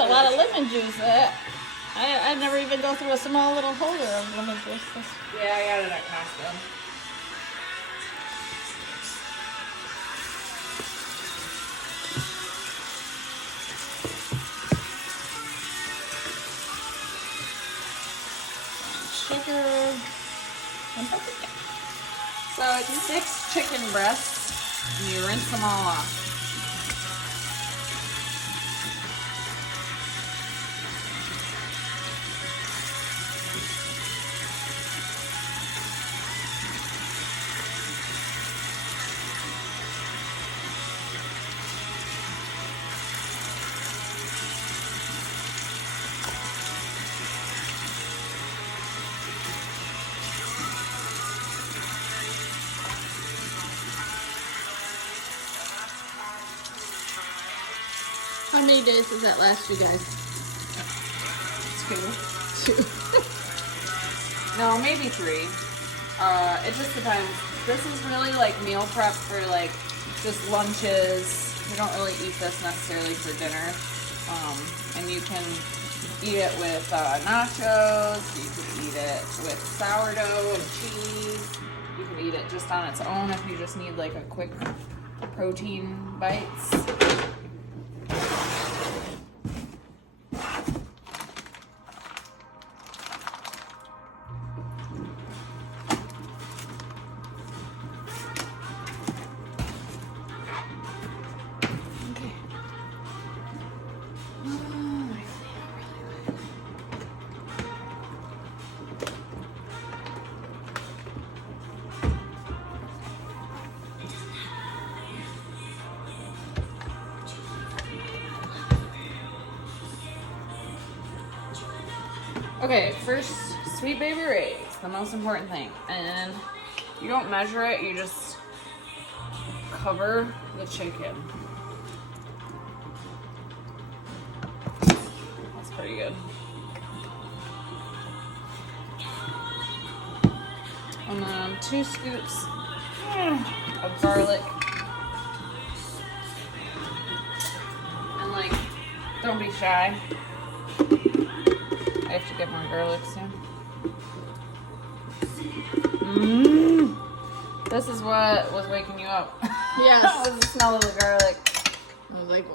a lot of lemon juice. I never even go through a small little holder of lemon juice. Yeah, I got it at Costco. Sugar and paprika. So it's 6 chicken breasts, and you rinse them all off. How many days does that last you guys? 2. No, maybe 3. It just depends. This is really like meal prep for like just lunches. We don't really eat this necessarily for dinner. And you can eat it with nachos. You can eat it with sourdough and cheese. You can eat it just on its own if you just need like a quick protein bites. Okay, first, Sweet Baby Ray's, the most important thing. And you don't measure it, you just cover the chicken. That's pretty good. And then 2 scoops of garlic. And like, don't be shy. I have to get more garlic soon. This is what was waking you up. Yes. Was the smell of the garlic. I was like,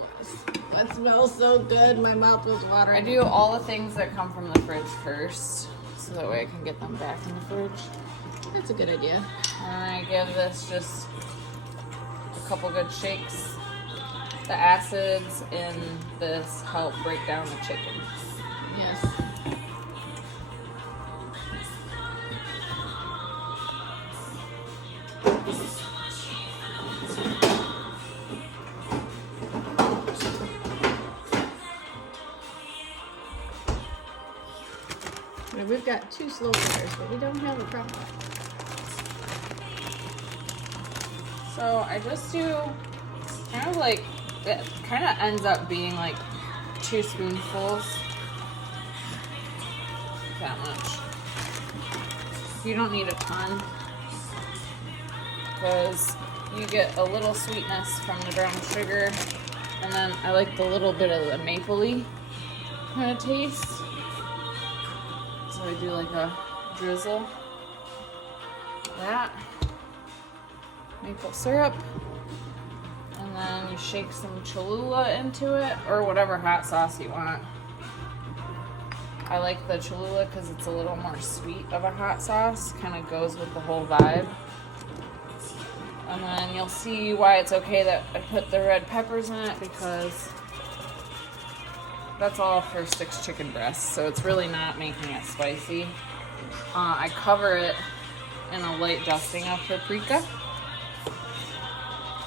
that smells so good. My mouth was watering. I do all the things that come from the fridge first, so that way I can get them back in the fridge. That's a good idea. And I give this just a couple good shakes. The acids in this help break down the chicken. Yes. We've got 2 slow cookers, but we don't have a crock pot. So I just do kind of like, it kind of ends up being like 2 spoonfuls. That much. You don't need a ton, because you get a little sweetness from the brown sugar, and then I like the little bit of the mapley kind of taste. So I do like a drizzle of that, maple syrup, and then you shake some Cholula into it, or whatever hot sauce you want. I like the Cholula because it's a little more sweet of a hot sauce, kind of goes with the whole vibe. And then you'll see why it's okay that I put the red peppers in it, because that's all for 6 chicken breasts, so it's really not making it spicy. I cover it in a light dusting of paprika.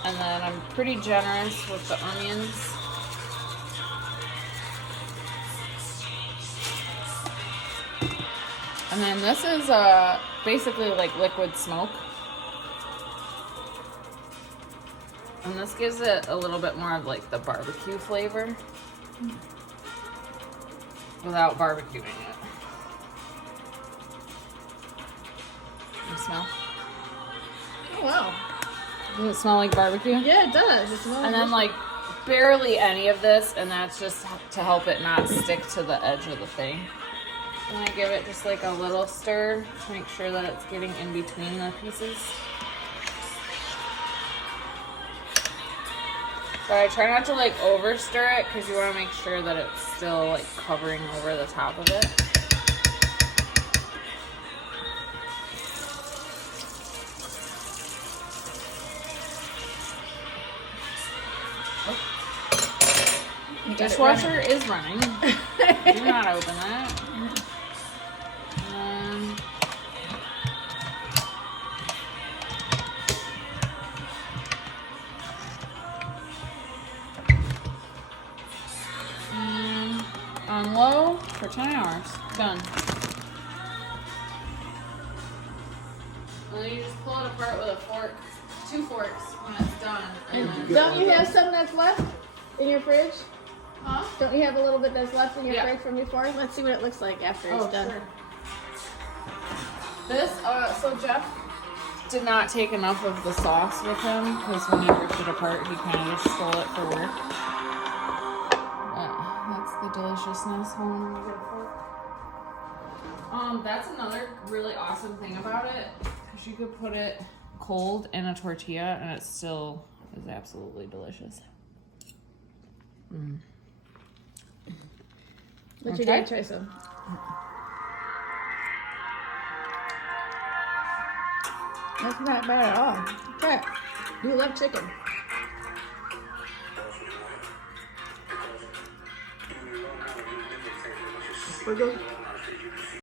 And then I'm pretty generous with the onions. And then this is basically like liquid smoke. And this gives it a little bit more of like the barbecue flavor without barbecuing it. You smell? Oh wow. Does it smell like barbecue? Yeah, it does. It smells And then like barely any of this, and that's just to help it not stick to the edge of the thing. I'm gonna give it just like a little stir to make sure that it's getting in between the pieces. So I try not to like over stir it because you want to make sure that it's still like covering over the top of it. Dishwasher is running. Do not open that. On low for 10 hours. Done. And then you just pull it apart with a fork, 2 forks when it's done. And don't you have some that's left in your fridge? Huh? Don't you have a little bit that's left in your Yeah. fridge from before? Let's see what it looks like after it's done. Sure. This, so Jeff did not take enough of the sauce with him because when he ripped it apart, he kind of just stole it for work. That's the deliciousness. Hold on, let me get a fork. That's another really awesome thing about it, because you could put it cold in a tortilla and it still is absolutely delicious. But you gotta try some. That's not bad at all. Okay. You love chicken. We're good.